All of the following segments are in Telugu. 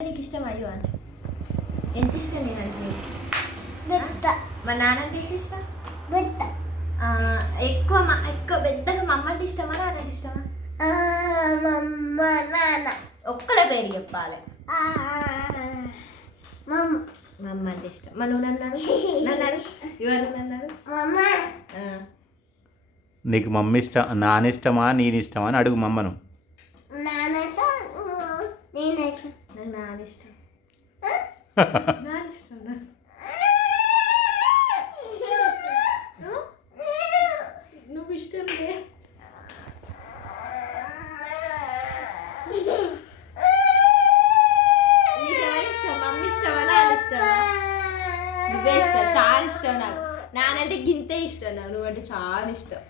నీకు ఇష్టం అయ్యో అని ఎంత ఇష్టం నేనంటే మా నాన్నకి ఎంత ఇష్టం? ఎక్కువ మా ఎక్కువ పెద్దగా మా అమ్మ అంటే ఇష్టమా నాన్నకి ఇష్టమా? మమ్మ నాన్న. ఒక్కలే పేరు చెప్పాలి. మమ్మ మా అమ్మ. అంటే ఇష్టం. మా నువ్వు నన్నాడు నన్నాడు ఎవరు నన్నాడు నీకు మమ్మీ ఇష్టం నాన్న ఇష్టమా నేను ఇష్టమా అని అడుగు మమ్మను నాన్న నేను నాకు నాన్న ఇష్టం. నాన్న ఇష్టం నాకు. నువ్వు ఇష్టం లే నీకు ఇష్టం? మమ్మీ ఇష్టమా? నాన్న ఇష్టమా? నువ్వే ఇష్టం. చాలా ఇష్టం నాకు. నానంటే గింతే ఇష్టం నాకు. నువ్వంటే చాలా ఇష్టం.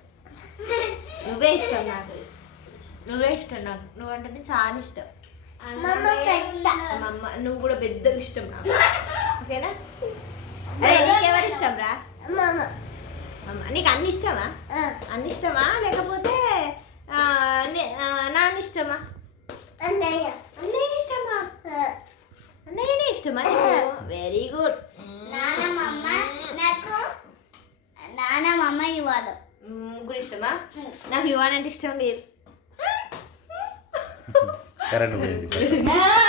నువ్వే ఇష్టం నాకు. నువ్వే ఇష్టం నాకు. నువ్వంటే చాలా ఇష్టం. మమ్మ పెద్ద మా అమ్మ నువ్వు కూడా పెద్దగా ఇష్టం నాకు ఓకేనా? అరే నీకెవరు ఇష్టం రా? నీకు అన్ని ఇష్టమా? అన్ని ఇష్టమా? లేకపోతే నాన్న ఇష్టమా? అన్నయ్య. అన్నయ్య ఇష్టమా? అన్నయ్యనే ఇష్టమా వెరీ గుడ్ నానమ్మ నాకు నానమ్మ ఇవ్వడు ముగ్గురు ఇష్టమా? నాకు అంటే ఇష్టం లేదు. కరెంట్ పోయింది అన్న మంచిదే బాబా